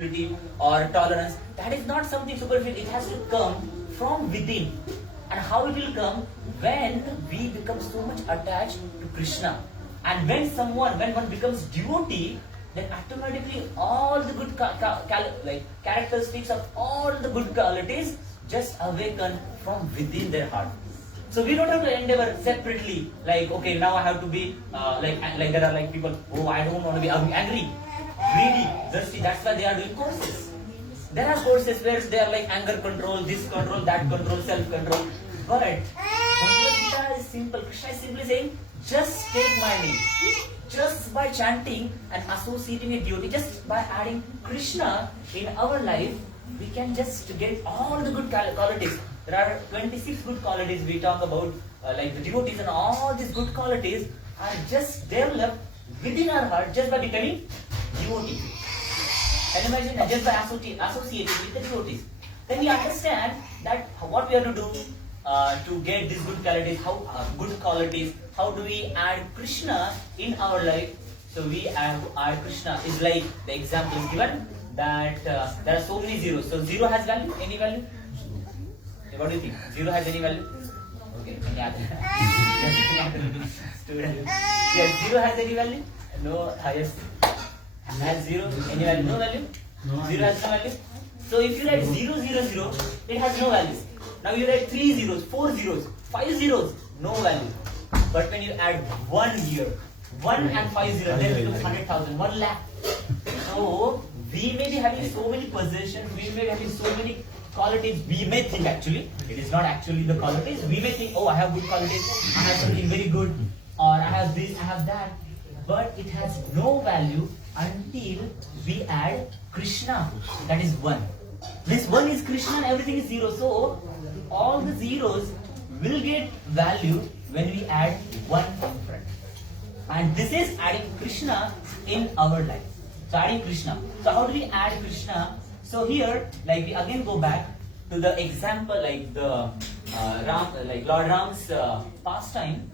or tolerance. That is not something superficial. It has to come from within. And how it will come? When we become so much attached to Krishna. And when one becomes devotee, then automatically all the good characteristics of all the good qualities just awaken from within their heart. So we don't have to endeavor separately. Like, okay, now I have to be like there are like people. Oh, I don't want to be angry, greedy, thirsty. That's why they are doing courses. There are courses where they are like anger control, this control, that control, self control. But Krishna is simple. Krishna is simply saying, just take my name. Just by chanting and associating a devotee, just by adding Krishna in our life, we can just get all the good qualities. There are 26 good qualities we talk about, like the devotees, and all these good qualities are just developed within our heart just by becoming devotee. And imagine that just by associating with the devotees. Then we understand that what we have to do to get these good qualities, how do we add Krishna in our life? So we add Krishna is like the example is given that there are so many zeros. So zero has value? Any value? What do you think? Zero has any value? Okay, student. Yes, zero has any value? No, yes. Has zero any value? No value? No. Zero has no value. So if you write 0, 0, 0, it has no value. Now you write 3 zeros, 4 zeros, 5 zeros, no value. But when you add 1 here, 1 and 5 zeros, then it becomes 100,000, 1 lakh. So we may be having so many possessions, we may be having so many qualities, we may think actually, it is not actually the qualities, we may think, oh, I have good qualities, I have something very good, or I have this, I have that. But it has no value until we add Krishna, that is 1. This 1 is Krishna and everything is 0. So all the zeros will get value when we add 1 in front. And this is adding Krishna in our life. So adding Krishna. So how do we add Krishna? So here, like we again go back to the example, like the Lord Ram's pastime.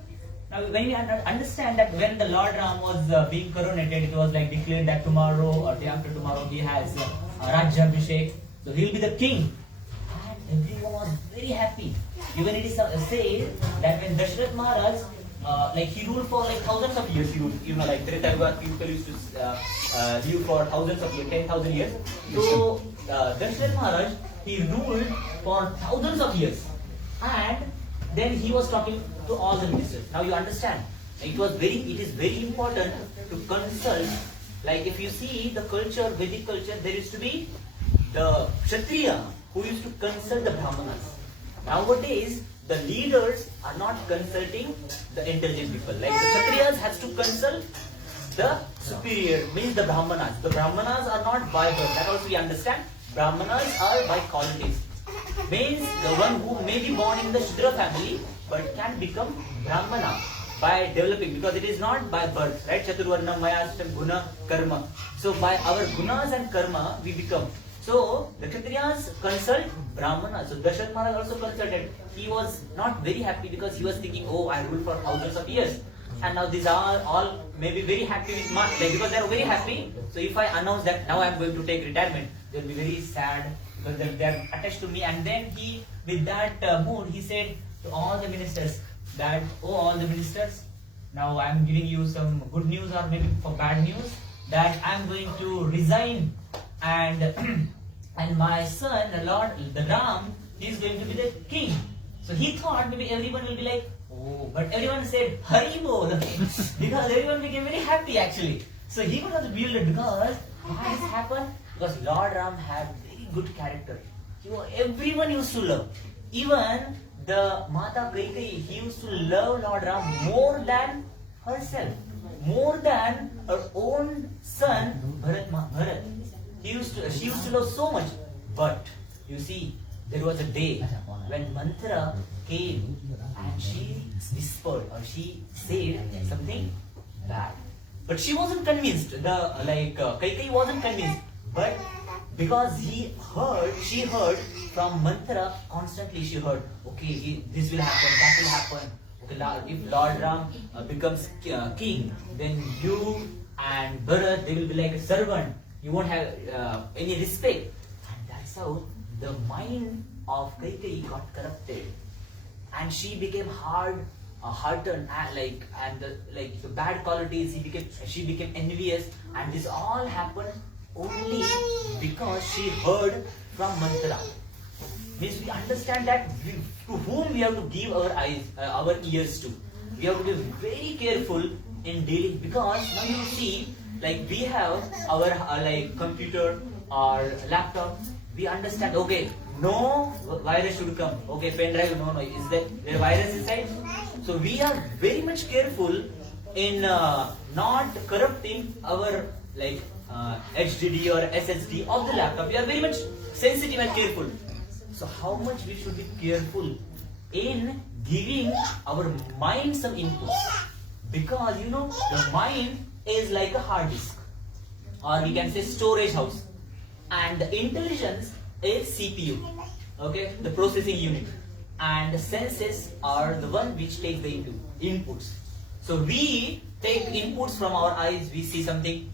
Now, when we understand that when the Lord Ram was being coronated, it was like declared that tomorrow or day after tomorrow he has Rajyabhishek. So he will be the king. And everyone was very happy. Even it is said that when Dashrath Maharaj, like he ruled for like thousands of years, he ruled, you know, like Treta people used to live for thousands of years, 10,000 years. So Dashrath Maharaj, he ruled for thousands of years. And then he was talking to all the ministers. Now you understand, it is very important to consult. Like if you see the culture, Vedic culture, there used to be the Kshatriya who used to consult the Brahmanas. Nowadays, the leaders are not consulting the intelligent people. Like the Kshatriyas has to consult the superior, means the Brahmanas. The Brahmanas are not by birth. That also we understand. Brahmanas are by qualities. Means the one who may be born in the Shudra family but can become Brahmana by developing, because it is not by birth, right? Chaturvarna, Mayastam, Guna, Karma. So by our gunas and karma we become. So the Kshatriyas consult Brahmana. So Dashrath Maharaj also consulted. He was not very happy because he was thinking, oh, I ruled for thousands of years. And now these are all maybe very happy with my, like, because they are very happy. So if I announce that now I am going to take retirement, they will be very sad because they are attached to me. And then he, with that mood, he said to all the ministers that, oh, all the ministers, now I am giving you some good news or maybe for bad news, that I am going to resign, and and my son, the Ram, he is going to be the king. So he thought maybe everyone will be like, oh, but everyone said Hari Bol because everyone became very happy actually. So he could not build it because why this happened? Because Lord Ram had very good character. Everyone used to love. Even the Mata Kaikeyi, he used to love Lord Ram more than herself, more than her own son Bharat. She used to love so much. But you see, there was a day when Manthara came and she whispered or she said something bad. But she wasn't convinced. Kaikeyi wasn't convinced. But because she heard from Manthara constantly, she heard, okay, this will happen, that will happen. Okay, if Lord Ram becomes king, then you and Bharat, they will be like a servant. you won't have any respect. And that's how the mind of Kaikeyi got corrupted, and she became heartened, and the bad qualities. She became envious, and this all happened only because she heard from mantra. Means we understand that to whom we have to give our eyes, our ears to. We have to be very careful in dealing, because now you see, like we have our like computer or laptop. We understand, okay, no virus should come. Okay, pen drive, no, is there virus inside? So we are very much careful in not corrupting our like HDD or SSD of the laptop. We are very much sensitive and careful. So how much we should be careful in giving our mind some inputs, because you know the mind is like a hard disk, or we can say storage house, and the intelligence is CPU, okay, the processing unit, and the senses are the one which take the inputs. So we take inputs from our eyes, we see something,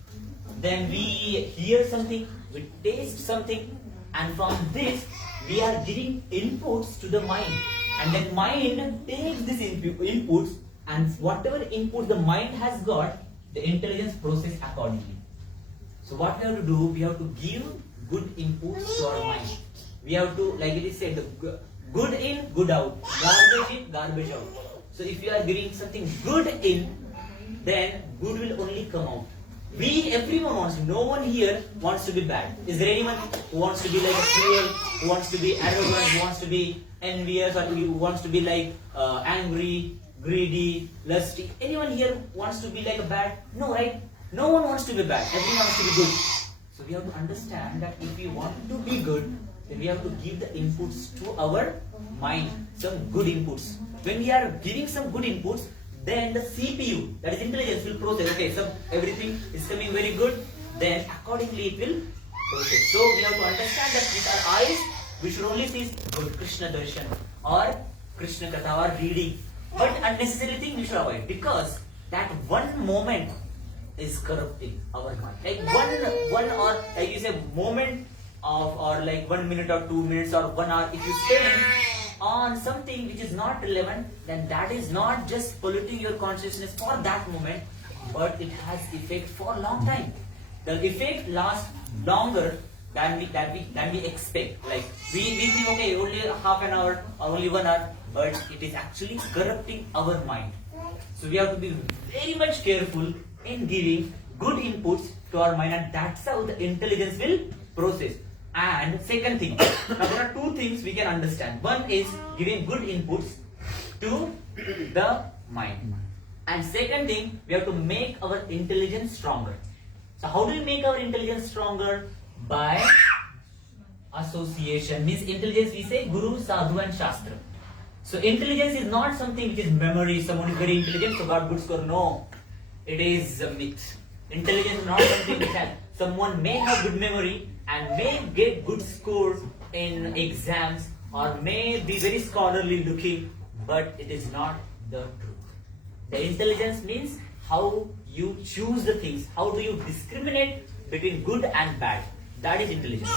then we hear something, we taste something, and from this we are giving inputs to the mind, and then mind takes these inputs, and whatever input the mind has got, the intelligence process accordingly. So what we have to do, we have to give good inputs to our mind. We have to, like it is said, the good in, good out, garbage in, garbage out. So if you are giving something good in, then good will only come out. Everyone wants, no one here wants to be bad. Is there anyone who wants to be like a cruel, who wants to be arrogant, who wants to be envious, or who wants to be like angry, greedy, lusty? Anyone here wants to be like a bad? No, right? No one wants to be bad. Everyone wants to be good. So we have to understand that if we want to be good, then we have to give the inputs to our mind, some good inputs. When we are giving some good inputs, then the CPU, that is intelligence, will process. Okay, so everything is coming very good, then accordingly it will process. So we have to understand that with our eyes, we should only see good Krishna darshan or Krishna katha or reading, but unnecessary thing we should avoid, because that one moment is corrupting our mind. Like one or like you say moment of, or like 1 minute or 2 minutes or 1 hour, if you spend on something which is not relevant, then that is not just polluting your consciousness for that moment, but it has effect for a long time. The effect lasts longer than we expect. Like we think, okay, only half an hour or only 1 hour, but it is actually corrupting our mind. So we have to be very much careful in giving good inputs to our mind, and that's how the intelligence will process. And second thing, now there are two things we can understand. One is giving good inputs to the mind, and second thing, we have to make our intelligence stronger. So how do we make our intelligence stronger? By association. Means intelligence, we say Guru, Sadhu and Shastra. So intelligence is not something which is memory. Someone is very intelligent, so got good score. No, it is a myth. Intelligence is not something which has, someone may have good memory and may get good scores in exams, or may be very scholarly looking, but it is not the truth. The intelligence means how you choose the things, how do you discriminate between good and bad. That is intelligence.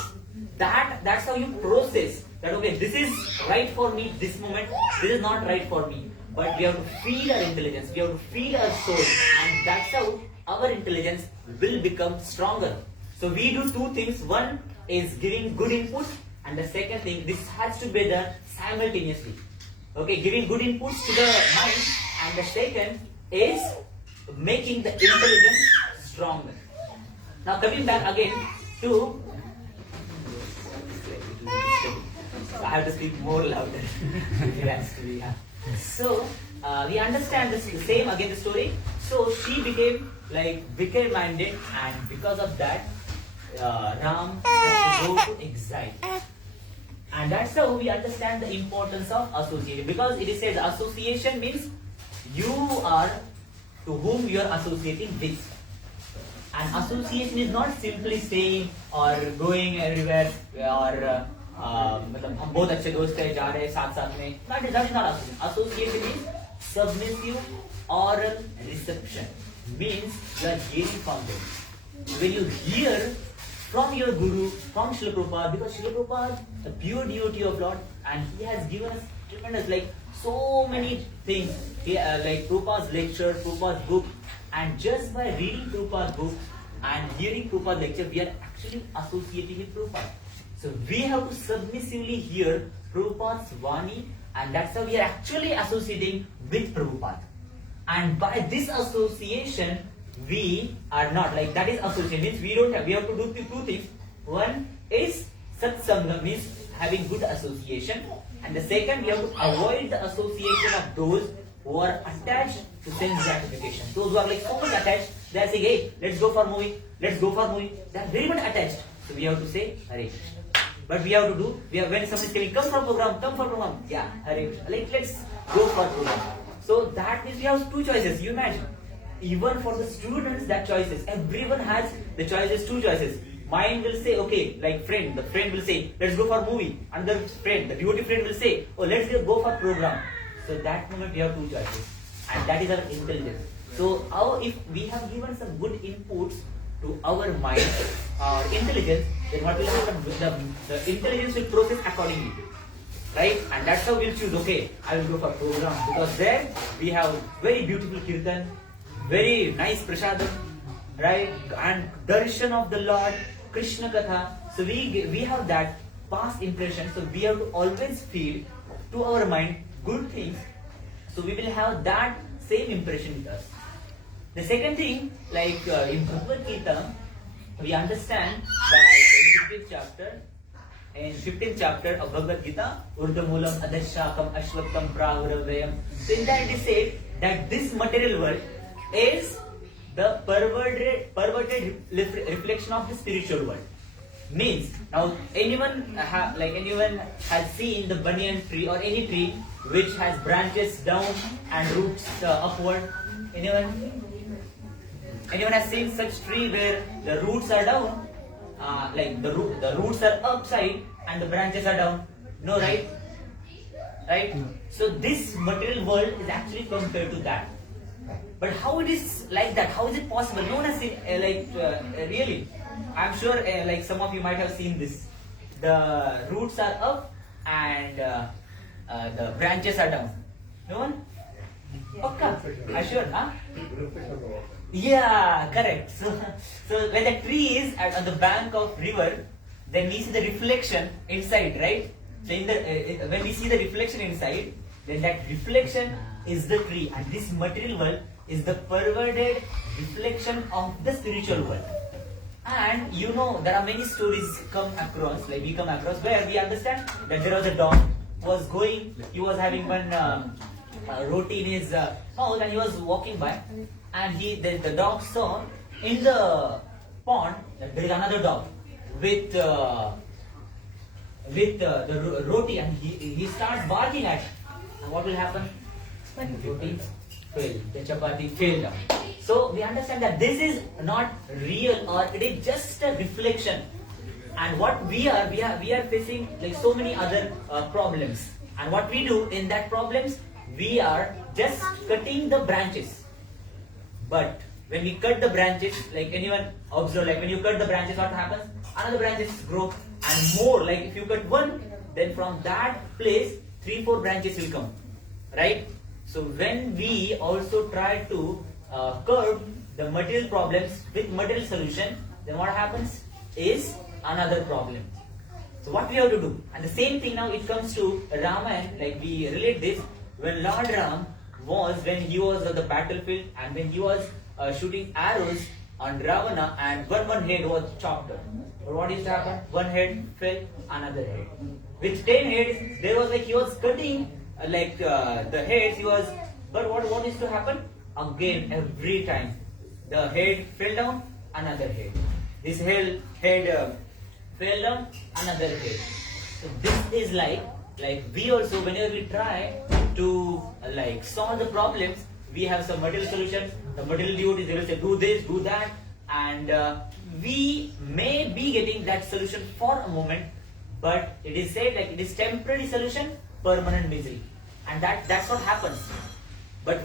That's how you process that, okay, this is right for me this moment, this is not right for me. But we have to feed our intelligence, we have to feed our soul, and that's how our intelligence will become stronger. So we do two things. One is giving good inputs, and the second thing, this has to be done simultaneously. Okay, giving good inputs to the mind, and the second is making the intelligence stronger. Now coming back again to, I have to speak more louder. So we understand this same again the story. So she became like wicked minded, and because of that, Ram has to go to exile. And that's how we understand the importance of association, because it says association means you are to whom you are associating with. And association is not simply saying or going everywhere or मतलब हम बहुत अच्छे दोस्त हैं जा रहे हैं साथ साथ में. That is not association. Association means submissive oral reception, means you are hearing from them. When you hear from your Guru, from Srila Prabhupada, because Srila Prabhupada, the pure devotee of Lord, and he has given us tremendous, like so many things, like Prabhupada's lecture, Prabhupada's book, and just by reading Prabhupada's book and hearing Prabhupada's lecture, we are actually associating with Prabhupada. So we have to submissively hear Prabhupada's Vani, and that's how we are actually associating with Prabhupada. And by this association, we are not, like that is association, means we have to do two things. One is satsanga, means having good association, and the second, we have to avoid the association of those who are attached to sense gratification. Those who are like so much attached, they are saying, hey, let's go for movie, let's go for movie. They are very much attached. So we have to say, Hare Krishna. But we have to do, when someone is telling, come for program, yeah, Hare Krishna. Like, let's go for program. So that means we have two choices. You imagine, even for the students, that choices. Everyone has the choices, two choices. Mind will say, okay, like friend, the friend will say, let's go for movie. Another friend, the devotee friend will say, oh, let's go for program. So that moment we have two choices. And that is our intelligence. So if we have given some good inputs to our mind, our intelligence, then what will happen? The intelligence will process accordingly. Right? And that's how we'll choose, okay, I will go for program. Because there we have very beautiful kirtan, very nice prasadam, right? And darshan of the Lord, Krishna Katha. So we have that past impression. So we have to always feed to our mind good things. So we will have that same impression with us. The second thing, like in Bhagavad Gita, we understand that in 15th chapter of Bhagavad Gita, Urdhamulam Adashakam Ashwattam Prahuravayam. So in that it is said that this material world is the perverted reflection of the spiritual world. Means, now anyone has seen the banyan tree or any tree which has branches down and roots upward? Anyone has seen such tree where the roots are down? Like the roots are upside and the branches are down? No, right? Right? So this material world is actually compared to that. But how it is like that? How is it possible? No one has seen, really. I'm sure like some of you might have seen this. The roots are up and the branches are down. No one? Pakka? Are sure? Huh? Yeah, correct. So when the tree is on the bank of river, then we see the reflection inside, right? So when we see the reflection inside, then that reflection is the tree, and this material world is the perverted reflection of the spiritual world. And there are many stories we come across where we understand that there was a dog who was going, he was having one roti in his mouth, and he was walking by, and the dog saw in the pond that there is another dog with the roti, and he starts barking at it. And what will happen? Roti fail, the chapati failed. So we understand that this is not real, or it is just a reflection. And what we are facing like so many other problems. And what we do in that problems, we are just cutting the branches. But when we cut the branches, like anyone observe, like when you cut the branches, what happens? Another branches grow, and more. Like if you cut one, then from that place 3-4 branches will come, right? So when we also try to curb the material problems with material solution, then what happens is another problem. So what we have to do? And the same thing now it comes to Ramayana, like we relate this when Lord Ram when he was on the battlefield, and when he was shooting arrows on Ravana, and one head was chopped off. But what used to happen? One head fell, another head. With 10 heads, there was like he was cutting the heads. But what used to happen? Again, every time the head fell down, another head. This head fell down, another head. So this is like we also, whenever we try to solve the problems, we have some material solutions. The material devotees, they will say do this, do that, and we may be getting that solution for a moment, but it is said like it is temporary solution, permanent misery, and that's what happens. But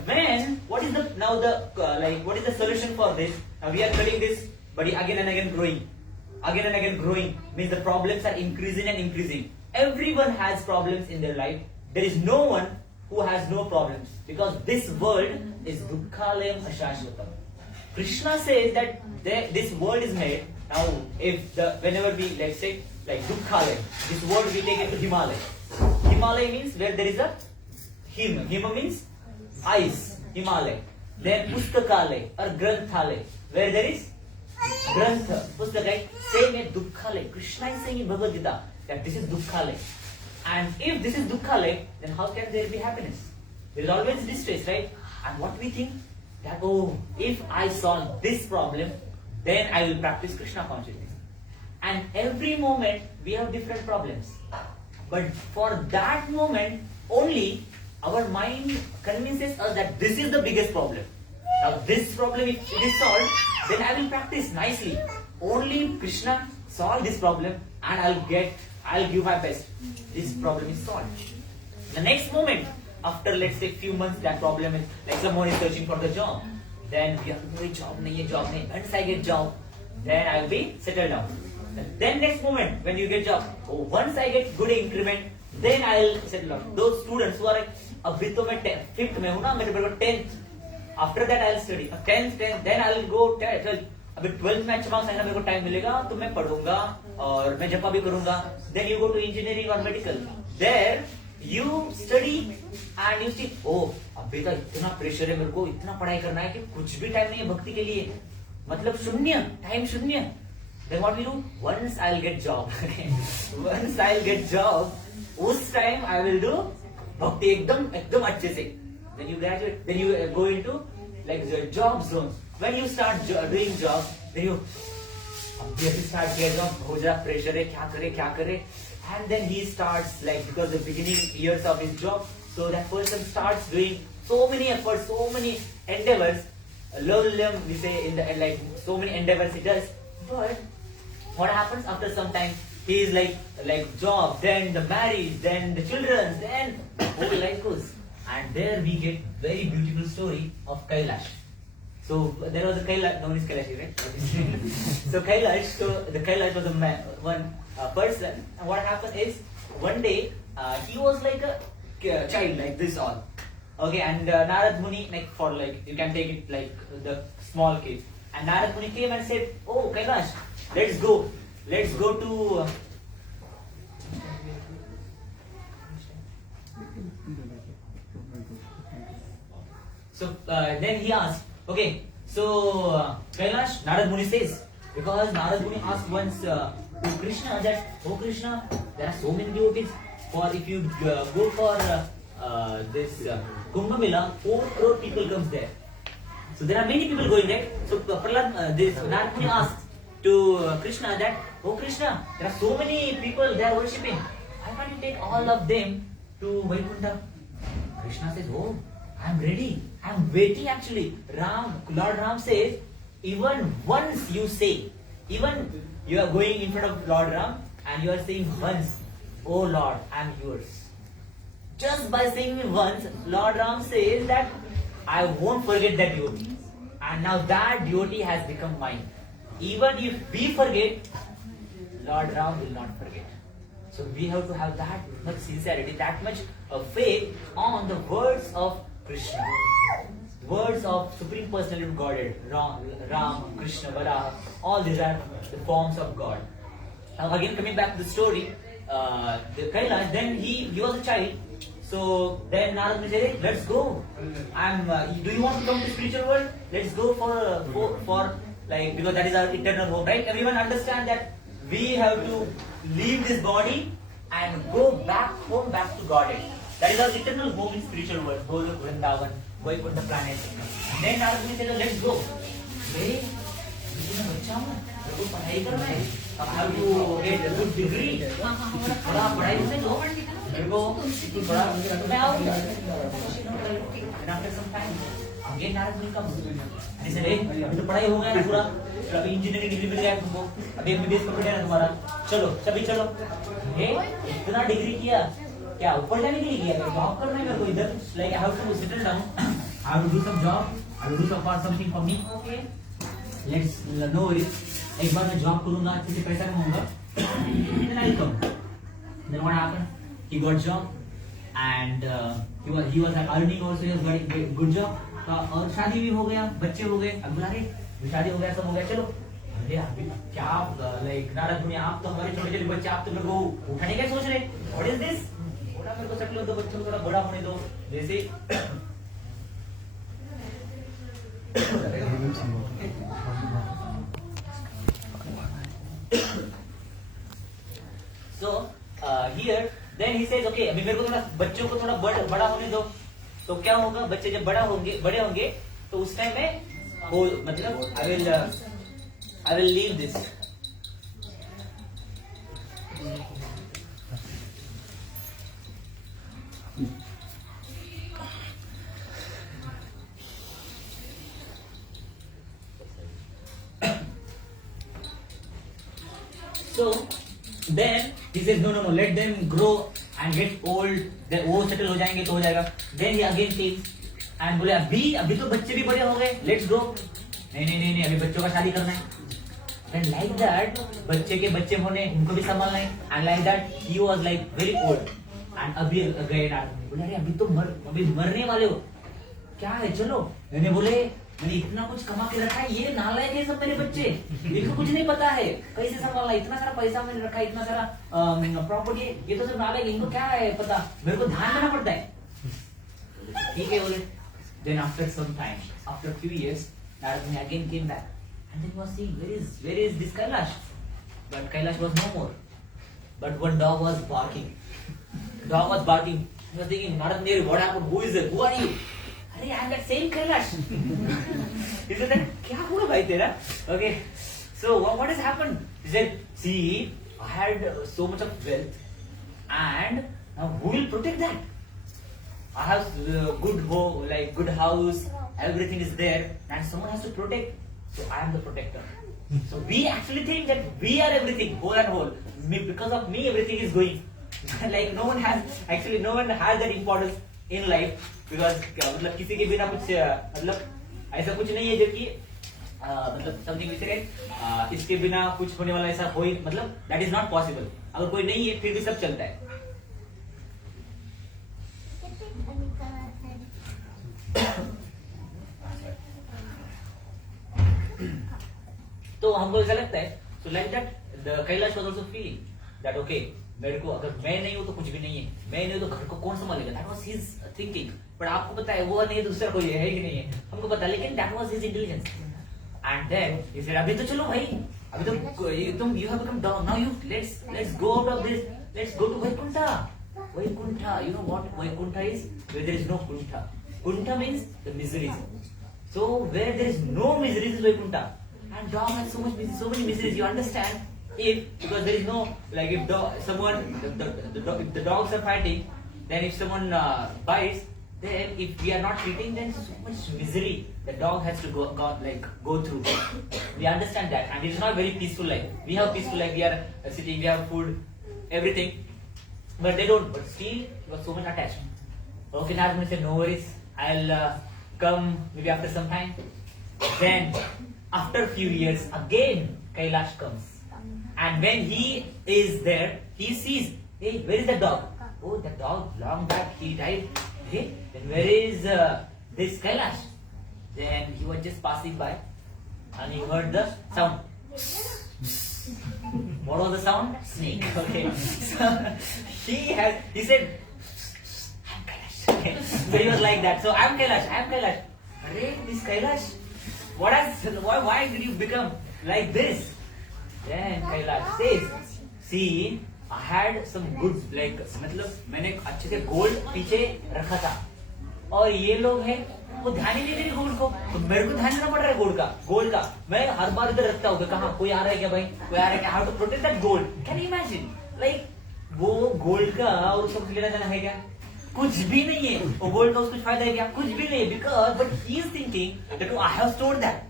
what is the solution for this? Now we are cutting this, but again and again growing. again and again growing, means the problems are increasing and increasing. Everyone has problems in their life. There is no one who has no problems, because this world is dukkhalayam ashashvatam. Krishna says that this world is made. Now, if whenever we, let's say, like dukkhalayam, this word we take it to Himalaya. Himalaya means where there is a Hima means ice, Himalaya. Then Pustakalaya or Granthalaya, where there is Grantha, Pustakalaya. Same as Dukkhalaya. Krishna is saying in Bhagavad Gita that this is Dukkhalaya. And if this is Dukkhalaya, then how can there be happiness? There is always distress, right? And what we think? That, oh, if I solve this problem, then I will practice Krishna consciousness. And every moment we have different problems. But for that moment only, our mind convinces us that this is the biggest problem. Now this problem, if it is solved, then I will practice nicely. Only Krishna solve this problem and I'll give my best. This problem is solved. The next moment, after let's say few months, that problem is like someone is searching for the job. Then we have to do job. Once I get job, then I will be settled down. Then next moment, when you get job, oh, once I get good increment, then I will settle down. Those students who are like, अभी तो मैं 5th में हूँ ना, मेरे को 10th. After that I will study. 10th, then I will go 12th. अभी 12th में अच्छा मार्क्स आएगा, मेरे को टाइम मिलेगा, तो मैं पढ़ूंगा और मैं जपा भी करूंगा. Then you go to engineering or medical. There you study and you see, oh, अभी तो इतना प्रेशर है, मेरे को इतना पढ़ाई करना है कि कुछ भी टाइम नहीं है भक्ति के लिए. मतलब शून्य, टाइम शून्य. Then what we do? Once I'll get job. Once I'll get job, उस time I will do भक्ति एकदम अच्छे से. When you graduate, then you go into like the job zone. When you start doing job, then you start किया job, बहुत ज़्यादा pressure है, क्या करे, and then he starts like, because the beginning years of his job, so that person starts doing so many efforts, so many endeavors. We say in the like so many endeavors he does, but what happens after some time? He is like job, then the marriage, then the children, then whole life goes. And there we get very beautiful story of Kailash. So there was a Kailash, known as Kailash, right? So the Kailash was one person. And what happened is, one day he was like a child, like this all. Okay, and Narad Muni, like for like, you can take it like the small kid. And Narad Muni came and said, oh Kailash, let's go to so then he asked, okay, so Kailash, Narad Muni says, because Narad Muni asked once to Krishna that, oh Krishna, there are so many devotees, for if you go for this Kumbh Mela, 4 crore people comes there. So there are many people going there. So Narad Muni asked to Krishna that, oh Krishna, there are so many people they are worshipping. Why can't you take all of them to Vaikuntha? Krishna says, oh, I am ready. I am waiting actually. Lord Ram says, even once you say, even you are going in front of Lord Ram and you are saying once, oh Lord, I am yours. Just by saying it once, Lord Ram says that I won't forget that devotee. And now that devotee has become mine. Even if we forget, Lord Ram will not forget. So we have to have that much sincerity, that much faith on the words of Krishna. Words of Supreme Personality of Godhead, Ram, Krishna, Varaha, all these are the forms of God. Now again coming back to the story, the Kailash, then he was a child. So then Narad Muni said, let's go. Do you want to come to spiritual world? Let's go for like, because that is our eternal home, right? Everyone understand that we have to leave this body and go back home, back to Godhead. That is our eternal home in spiritual world. Golok, Vrindavan, Vaikuntha planet. Then Narad Muni said, let's go. Hey, I have to get a good degree. And after some time, again Narad Muni comes. And he said, hey, अभी तो पढ़ाई हो गया ना पूरा, अभी engineering degree मिल गया तुमको, अभी MBBS कंप्लीट है ना तुम्हारा, चलो, हे इतना डिग्री किया, क्या ऊपर जाने के लिए किया, जॉब करना है मेरे को इधर, like I have to settle down, I have to do some job, I have to do something for me, okay, let's no worries. एक बार मैं जॉब करूंगा, अच्छे से पैसा कमाऊंगा, then I'll come. Then what happened? He got job and he was earning also. He was getting good job. और शादी भी हो गया, बच्चे हो गए. अब बोला रे शादी हो गया, सब हो गया, चलो. अरे अभी क्या लाइक नारद मुनि, आप तो हमारे छोटे छोटे बच्चे, आप तो मेरे को उठाने क्या सोच रहे? What is this? थोड़ा मेरे को सेटल हो दो, बच्चों को थोड़ा बड़ा होने दो. जैसे So here then he says okay, अभी मेरे को थोड़ा बच्चों को थोड़ा बड़ा होने दो. तो क्या होगा, बच्चे जब बड़े होंगे तो उस टाइम में वो मतलब I will leave this. So then he says no, let them grow and get old. Then वो settle हो जाएंगे तो हो जाएगा. Then he again says and बोले अभी तो बच्चे भी बड़े हो गए, let's go. नहीं अभी बच्चों का शादी करना है. And like that बच्चे के बच्चे होने, उनको भी संभालना है. And like that he was like very old. And अभी गए ना, बोले अरे अभी मरने वाले हो, क्या है चलो. मैंने बोले मैंने इतना कुछ कमा के रखा है, ये नालायक है सब मेरे बच्चे, इनको कुछ नहीं पता है कैसे संभालना. इतना सारा पैसा मैंने रखा है, इतना सारा प्रॉपर्टी, ये तो सब नालायक, इनको क्या है पता, मेरे को ध्यान देना पड़ता है. ठीक है बोले. Then after some time, after few years, Narad again came back and then was seeing where is this Kailash? But Kailash was no more. But one dog was barking. He was thinking, Narad, what happened? Who is it? Who are you? I am that same Kailash. He said that, क्या हुआ भाई तेरा? Okay. So what has happened? He said, see, I had so much of wealth, and now who will protect that? I have good home, like good house, everything is there, and someone has to protect. So I am the protector. So we actually think that we are everything, whole and whole. Because of me, everything is going. Like no one has that importance in life. Because मतलब किसी के बिना कुछ मतलब ऐसा कुछ नहीं है जो कि मतलब something which is इसके बिना कुछ होने वाला ऐसा कोई मतलब that is not possible. अगर कोई नहीं है फिर भी सब चलता है. तो हमको ऐसा लगता है. So like that the Kailash was also feeling that okay, मेरे को अगर मैं नहीं हूँ तो कुछ भी नहीं है, मैं नहीं हूँ तो घर को कौन संभालेगा. That was his thinking. पर आपको पता है वो नहीं दूसरा कोई है कि नहीं है, हमको पता है, लेकिन that was his intelligence. And then he said अभी तो चलो भाई, अभी तो तुम you have become dog, now you let's go out of this, let's go to Vaikuntha. You know what Vaikuntha is? Where there is no Kuntha. Kuntha means the miseries. So where there is no miseries is Vaikuntha. And dog has so many miseries. You understand? Because there is no, like if the dogs are fighting, then if someone bites, then if we are not treating, then so much misery the dog has to go through. We understand that, and it is not very peaceful life. We have peaceful life. We are sitting, we have food, everything, but they don't. But still, he was so much attached. Okay, Narad said, no worries, I'll come maybe after some time. Then, after few years, again Kailash comes. And when he is there, he sees, hey, where is the dog? Oh, the dog, long back, he died. Hey, then where is this Kailash? Then he was just passing by and he heard the sound. What was the sound? Snake. Okay. So he said, I'm Kailash. Okay. So he was like that. So I'm Kailash. Arey, this Kailash, why did you become like this? Then Kailash says, see, I had some goods, like मतलब मैंने अच्छे से gold पीछे रखा था और ये लोग हैं वो ध्यान ही नहीं दे रहे गोल्ड को, तो मेरे को ध्यान देना पड़ रहा है गोल्ड का. मैं हर बार इधर रखता हूँ, कहाँ कोई आ रहा है क्या भाई, कोई आ रहा है क्या, how to protect that gold. Can you imagine, like वो गोल्ड का और उसका कुछ लेना देना है क्या? कुछ भी नहीं है. वो गोल्ड का उसको कुछ फायदा है क्या? कुछ भी नहीं है. Because but he is thinking that I have stored that,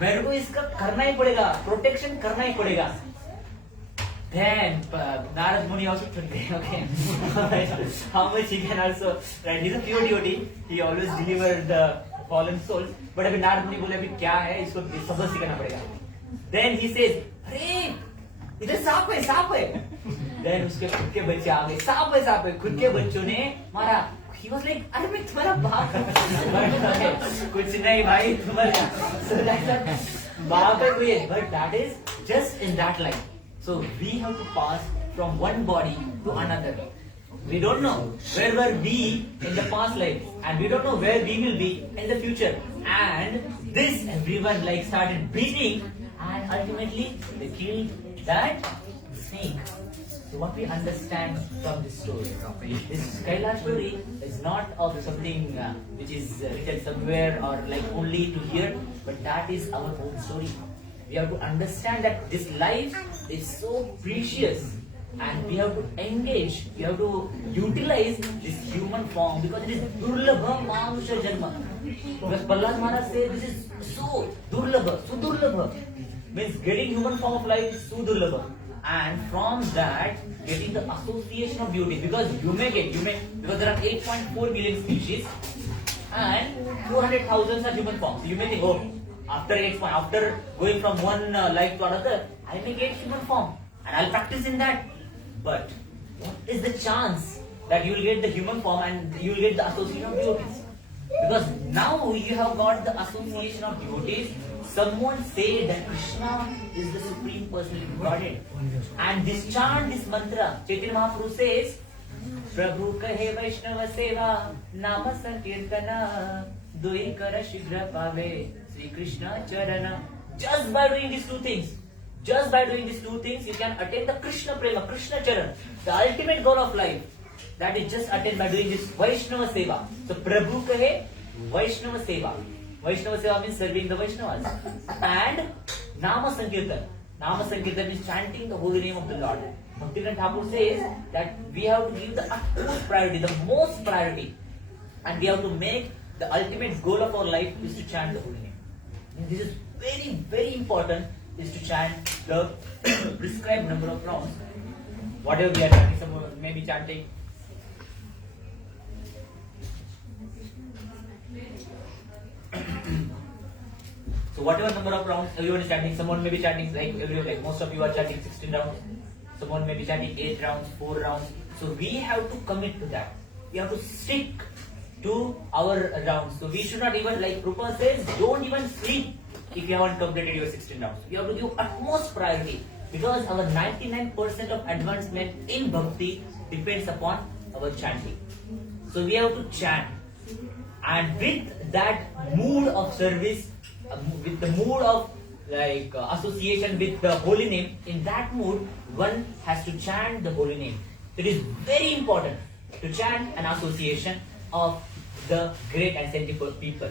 मेरे को इसका करना ही पड़ेगा, प्रोटेक्शन करना ही पड़ेगा. Then Narad Muni also took okay. How much he can also, right? He's a pure devotee. He always delivered the fallen souls. But अभी Narad Muni बोले अभी क्या है, इसको सबक सिखाना पड़ेगा. Then he says, "Hey, इधर सांप है, सांप है." Then उसके खुद के बच्चे आ गए, सांप है, सांप है. खुद के बच्चों ने मारा. He was like, "अरे मैं तुम्हारा बाप हूँ." कुछ नहीं भाई तुम्हारा. So that's बाप है कोई. But that is just in that line. So we have to pass from one body to another. We don't know where were we in the past life, and we don't know where we will be in the future. And this everyone like started beating, and ultimately they killed that snake. So what we understand from this story, this Kailash story is not of something which is written somewhere or like only to hear, but that is our own story. We have to understand that this life is so precious. And we have to engage, we have to utilize this human form because it is durlabha manusha janma. Because Prahlad Maharaj says this is so durlabha, so durlabha. Means getting human form of life is so durlabha. And from that, getting the association of beauty. Because because there are 8.4 billion species and 200,000 are human forms. So you may think, oh, after going from one life to another, I may get human form. And I'll practice in that. But what is the chance that you will get the human form and you will get the association of devotees? Because now you have got the association of devotees. Someone said that Krishna is the Supreme Personality of Godhead. And this chant, this mantra, Chaitanya Mahaprabhu says, Prabhu kahe Vaishnava seva, nama sankirtana, doi kara shigra pave, Sri Krishna charana. Just by doing these two things, you can attain the Krishna Prema, Krishna Charan, the ultimate goal of life. That is just attained by doing this Vaishnava Seva. So Prabhu kahe Vaishnava Seva. Vaishnava Seva means serving the Vaishnavas. And Nama Sankirtan. Nama Sankirtan is chanting the holy name of the Lord. Bhaktivinoda Thakur says that we have to give the utmost priority, the most priority. And we have to make the ultimate goal of our life is to chant the holy name. And this is very, very important. Is to chant the prescribed number of rounds. Whatever we are chanting, someone may be chanting. So whatever number of rounds everyone is chanting, someone may be chanting like most of you are chanting 16 rounds. Someone may be chanting 8 rounds, 4 rounds. So we have to commit to that. We have to stick to our rounds. So we should not even, like Prabhupada says, don't even sleep if you haven't completed your 16 rounds. You have to give utmost priority because our 99% of advancement in bhakti depends upon our chanting. So we have to chant, and with that mood of service, with the mood of association with the holy name, in that mood one has to chant the holy name. It is very important to chant an association of the great and saintly people.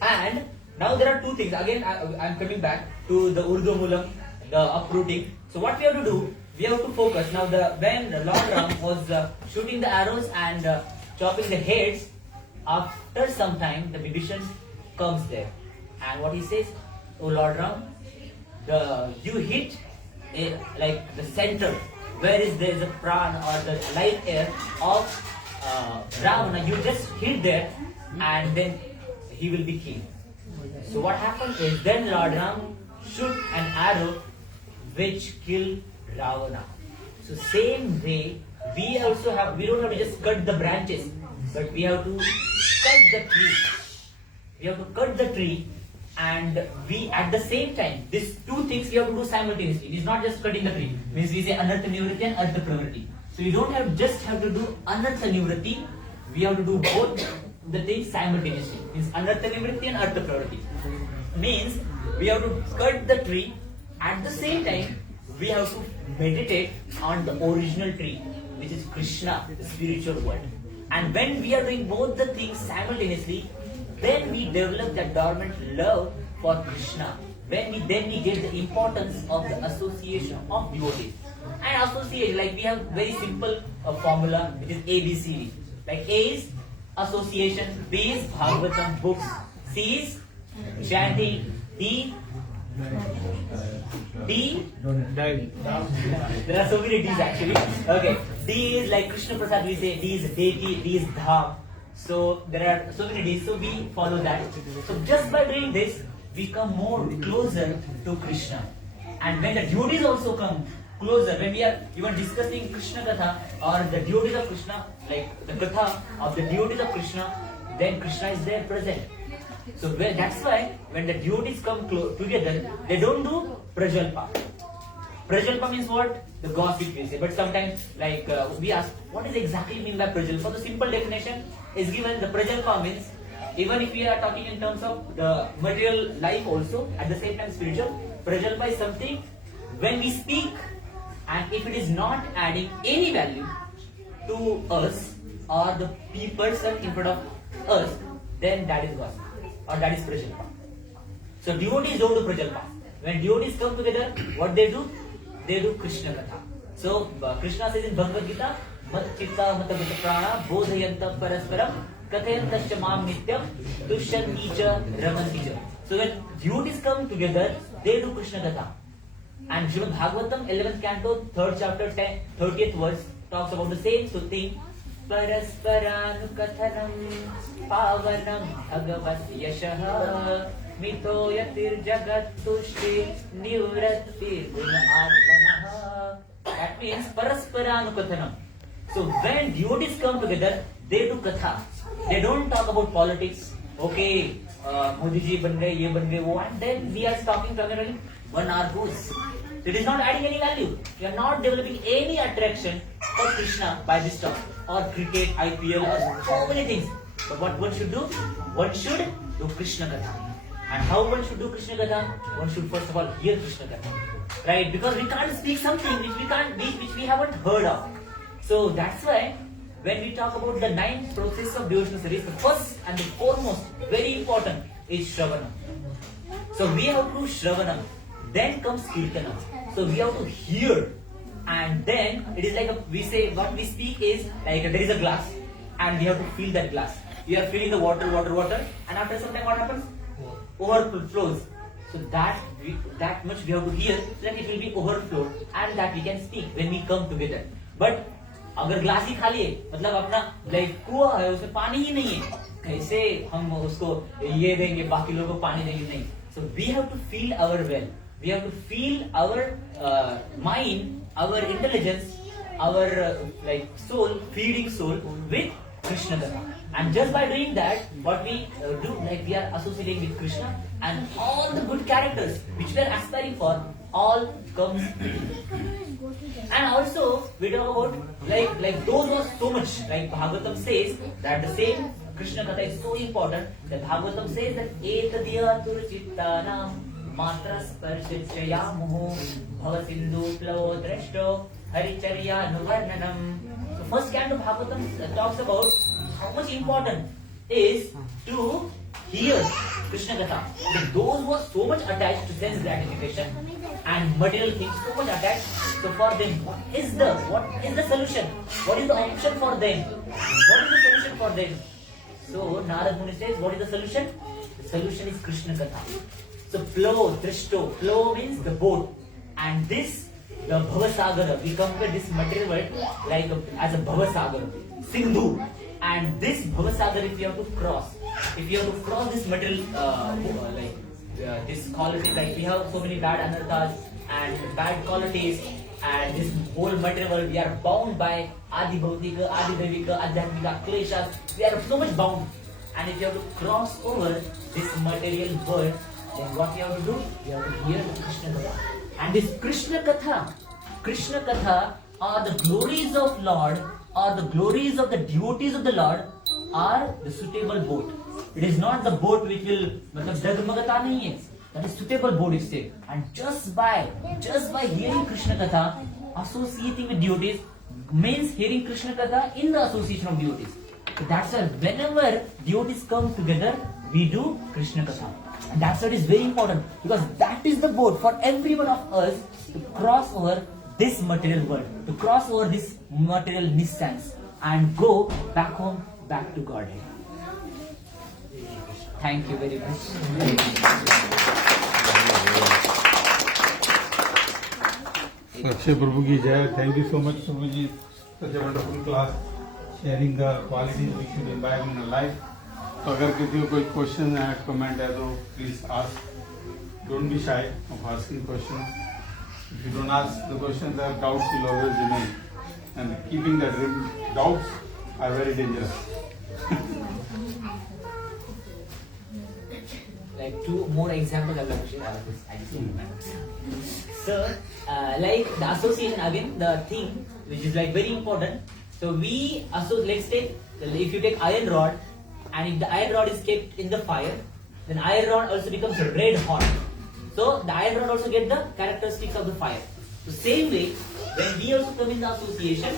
And now there are two things. Again, I am coming back to the Urdu Moolam, the uprooting. So what we have to do, we have to focus. Now when Lord Ram was shooting the arrows and chopping the heads, after some time the Vibhishan comes there. And what he says, "Oh Lord Ram, you hit like the center, where is there is a pran or the life air of Ravana, you just hit there and then he will be killed." So what happened is then Lord Ram shoot an arrow which killed Ravana. So same way we don't have to just cut the branches, but we have to cut the tree. We have to cut the tree, and we at the same time, these two things we have to do simultaneously. It is not just cutting the tree. Means we say anartha nivritti and artha pravriti. So you don't have to do anartha nivritti. We have to do both the things simultaneously. Means anartha nivritti and artha pravriti. Means we have to cut the tree, at the same time we have to meditate on the original tree, which is Krishna, the spiritual world. And when we are doing both the things simultaneously, then we develop that dormant love for Krishna. Then we get the importance of the association of devotees. And association, like we have very simple formula, which is ABCD. Like A is association, B is Bhagavatam books, C is chanting, D. There are so many D's actually. Okay, D is like Krishna Prasad, we say D is deity, D is dham. So there are so many D's, so we follow that. So just by doing this, we come more closer to Krishna. And when the devotees also come closer, when we are even discussing Krishna Katha or the devotees of Krishna, like the Katha of the devotees of Krishna, then Krishna is there present. So that's why when the devotees come together, they don't do prajalpa. Prajalpa means what? The gossip we say. But sometimes we ask, what is exactly mean by prajalpa? The simple definition is given. The prajalpa means, even if we are talking in terms of the material life also, at the same time spiritual, prajalpa is something when we speak and if it is not adding any value to us or the person in front of us, then that is gossip or that is prajalpa. So devotees don't do prajalpa. When devotees come together, what they do? They do Krishna Katha. So Krishna says in Bhagavad Gita, Mat Chitta Mat Gata Prana Bodhayanta Parasparam Kathayantascha Mam Nityam Dushanticha Ramanticha. So when devotees come together, they do Krishna Katha. And Srimad Bhagavatam 11th canto 3rd chapter 30th verse talks about the same thing. Parasparanukathanam Pavanam Bhagavat Yashaha Mito Yatir Jagat Tushti Nivrattir Guna Atmanaha. That means Parasparanukathanam. So when devotees come together, they do katha. They don't talk about politics. Okay, Modi ji ban gaye, ye ban gaye, wo, and then we are talking primarily 1 hour goes. It is not adding any value. We are not developing any attraction for Krishna by this talk. Or cricket, IPL, or so many things. But what one should do? One should do Krishna Katha. And how one should do Krishna Katha? One should first of all hear Krishna Katha. Right? Because we can't speak something which we haven't heard of. So that's why when we talk about the 9 process of devotional service, the first and the foremost, very important, is Shravanam. So we have to Shravanam. Then comes Kirtanam. So we have to hear. And then it is like we say what we speak is like there is a glass and we have to fill that glass. We are filling the water, and after some time what happens? Overflows. So that much we have to hear, then it will be overflow and that we can speak when we come together. But अगर glass ही खाली है, मतलब अपना like कुआं है, उसमें पानी ही नहीं है, कैसे हम उसको ये देंगे, बाकी लोगों को पानी देंगे? नहीं. So we have to fill our well. We have to fill our mind, our intelligence, our soul, feeding soul with Krishna Katha. And just by doing that, what we do, we are associating with Krishna, and all the good characters which we are aspiring for, all comes. And also, we talk about those who are so much, like Bhagavatam says that the same Krishna Katha is so important that Bhagavatam says that etadyatur chittanam matras parshichayamuhu bhavasindu plavo drashto haricharya nuvarnanam. So first canto Bhagavatam talks about how much important is to hear Krishna Katha. Those who are so much attached to sense gratification and material things, so much attached, so for them, what is the solution? What is the option for them? What is the solution for them? So Narad Muni says, what is the solution? The solution is Krishna Katha. So plow, drishto, plow means the boat, and this, the Bhavasagara, we compare this material world as a Bhavasagara, Sindhu, and this Bhavasagara, if you have to cross this material, this quality, like we have so many bad anarthas and bad qualities, and this whole material world, we are bound by Adi Bhautika, Adi Devika, Adhyatmika, Kleshas, we are so much bound. And if you have to cross over this material world, then what you have to do? You have to hear the Krishna Katha. And this Krishna Katha are the glories of Lord, or the glories of the devotees of the Lord, are the suitable boat. It is not the boat which will dagmagata nahi hai. That is suitable boat is said. And just by hearing Krishna Katha, associating with devotees means hearing Krishna Katha in the association of devotees. So that's why whenever devotees come together, we do Krishna Katha. And that's why it is very important, because that is the boat for every one of us to cross over this material world, to cross over this material misstance and go back home, back to Godhead. Thank you very much. Akshya Prabhu ki jai. Thank you so much, Prabhuji. Such a wonderful class, sharing the qualities we should imbibe in our life. तो अगर किसी को कोई question है, comment है, तो please ask. don't be shy of asking questions. If you don't ask the questions, the doubts will always remain. And keeping that doubts are very dangerous. Like 2 more examples I will share. I just don't remember. So, like the association again, the thing which is like very important. So we let's take, if you take iron rod, and if the iron rod is kept in the fire, then iron rod also becomes red hot. So the iron rod also get the characteristics of the fire. So same way, when we also come in the association,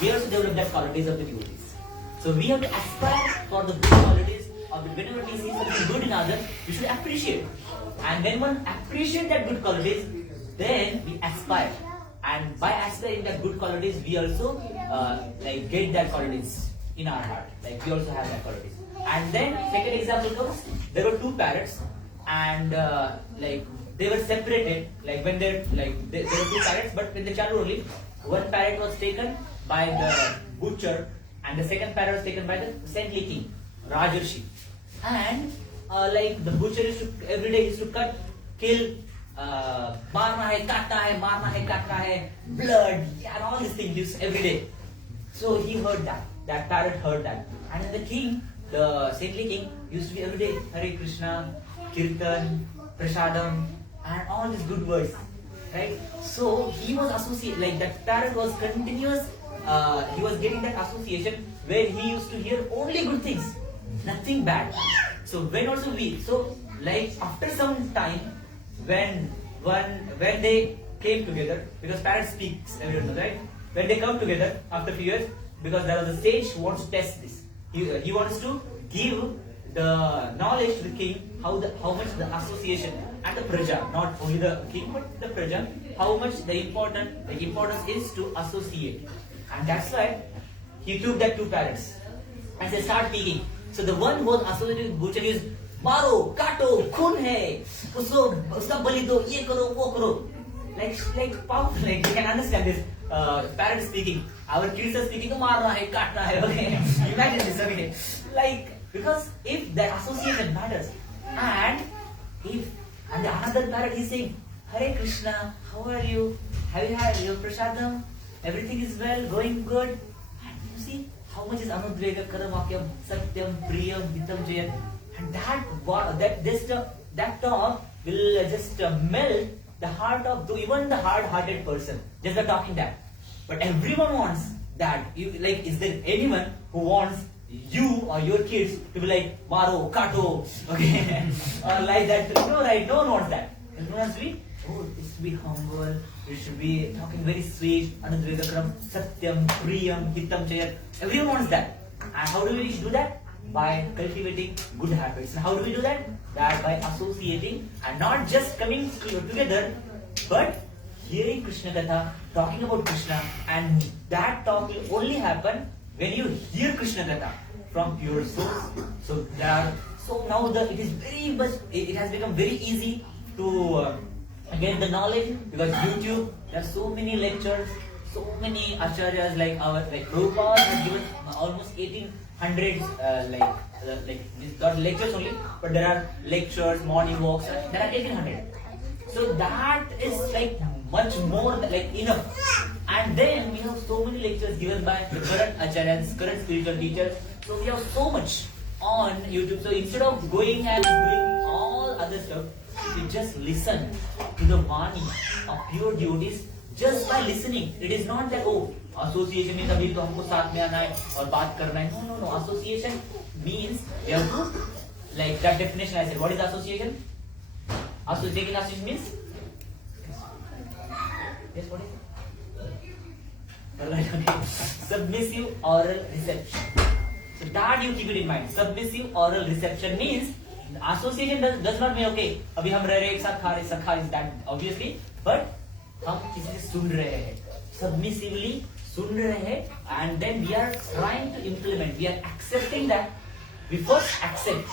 we also develop that qualities of the devotees. So we have to aspire for the good qualities of the, whenever we see something good in others, we should appreciate. And when one appreciate that good qualities, then we aspire. And by aspiring that good qualities, we also like get that qualities in our heart. Like we also have that qualities. And then second example comes, there were 2 parrots, and like they were separated. Like when there were 2 parrots, but in the childhood only, one parrot was taken by the butcher, and the second parrot was taken by the saintly king, Rajarshi. And like the butcher used to every day used to cut, kill, marna hai, katna hai, blood, and all these things used every day. So he heard that. That parrot heard that. And then the king, the saintly king, used to be every day Hare Krishna, Kirtan, Prasadam, and all these good words. Right? So he was associated, like that parrot was continuous, he was getting that association where he used to hear only good things, nothing bad. So when also so like after some time, when they came together, because parrot speaks, everyone knows, right? When they come together after a few years, because there was a sage who wants to test this. He wants to give the knowledge to the king how much the association and the praja, not only the king but the praja, how much the importance is to associate. And that's why he took that 2 parrots and they start speaking. So the one who was associated with butcher is Maro, Kato, Khun hai, uska bali do, ye karo, wo karo. Like powerful, like you can understand this parrot speaking. Our kids are speaking, marna hai, katna hai, okay. Imagine this, okay. Like, because if that association matters, and the another parrot is saying, Hare Krishna, how are you? Have you had your prasadam? Everything is well, going good. And you see how much is anudvega, karamakyam, satyam, priyam, hitam, jayam. And that talk will just melt the heart of even the hard-hearted person. Just by talking that. But everyone wants that. Is there anyone who wants you or your kids to be like Maro, Kato, okay, or like that? No, right? No one wants that. Everyone wants to be, it should be humble. It should be talking very sweet. Anudvegakram, Satyam, Priyam, Hitam, Chayat. Everyone wants that. And how do we do that? By cultivating good habits. And how do we do that? That by associating and not just coming together, but hearing Krishna Katha, talking about Krishna, and that talk will only happen when you hear Krishna Katha from pure source. So now it is very much, it has become very easy to get the knowledge, because YouTube, there are so many lectures, so many acharyas like Prabhupada has given almost 1800 not lectures only, but there are lectures, morning walks, there are 1800. So that is like much more like enough. And then we have so many lectures given by the current acharyas, current spiritual teachers. So we have so much on YouTube. So instead of going and doing all other stuff, we just listen to the Vani of pure devotees just by listening. It is not that, oh, association means abhi to humko saath mein aana hai aur baat karna hai. No. Association means we have to, like that definition I said. What is association? Association means? Yes, what is it? Alright, okay. Submissive oral reception. So that you keep it in mind. Submissive oral reception means association does not mean okay. अभी हम रह रहे एक साथ खा रहे सका is that obviously, but हम किसी से सुन रहे हैं, submissively सुन रहे हैं, and then we are trying to implement. We are accepting that. We first accept.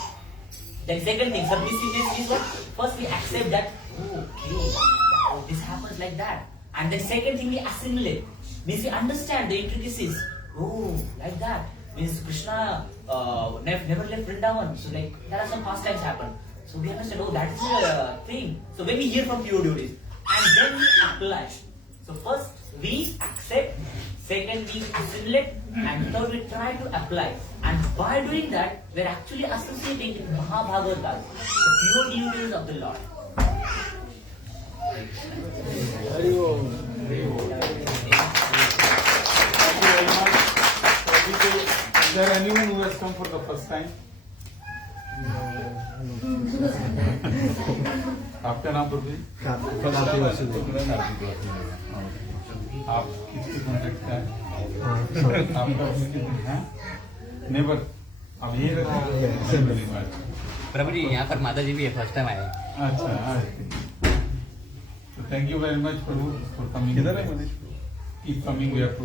Then second thing, submissiveness is what? First we accept that. Oh, this happens like that. And then second thing we assimilate. Means we understand the intricacies. Oh, like that. Means Krishna never left Vrindavan. So like there are some pastimes happen. So we understand, oh, that is the thing. So when we hear from pure devotees, and then we apply. So first we accept, second we assimilate, and third we try to apply. And by doing that, we are actually associating with Mahabhagavata, the pure devotees of the Lord. Thank you very much. Is there anyone who has come for the first time? आपका नाम प्रभु जी? आप किसके contact का है? आपका neighbour? अब ये प्रभु जी यहाँ पर माता जी भी है, फर्स्ट टाइम आए। अच्छा, thank you very much Prabhu for coming. Keep coming, we have to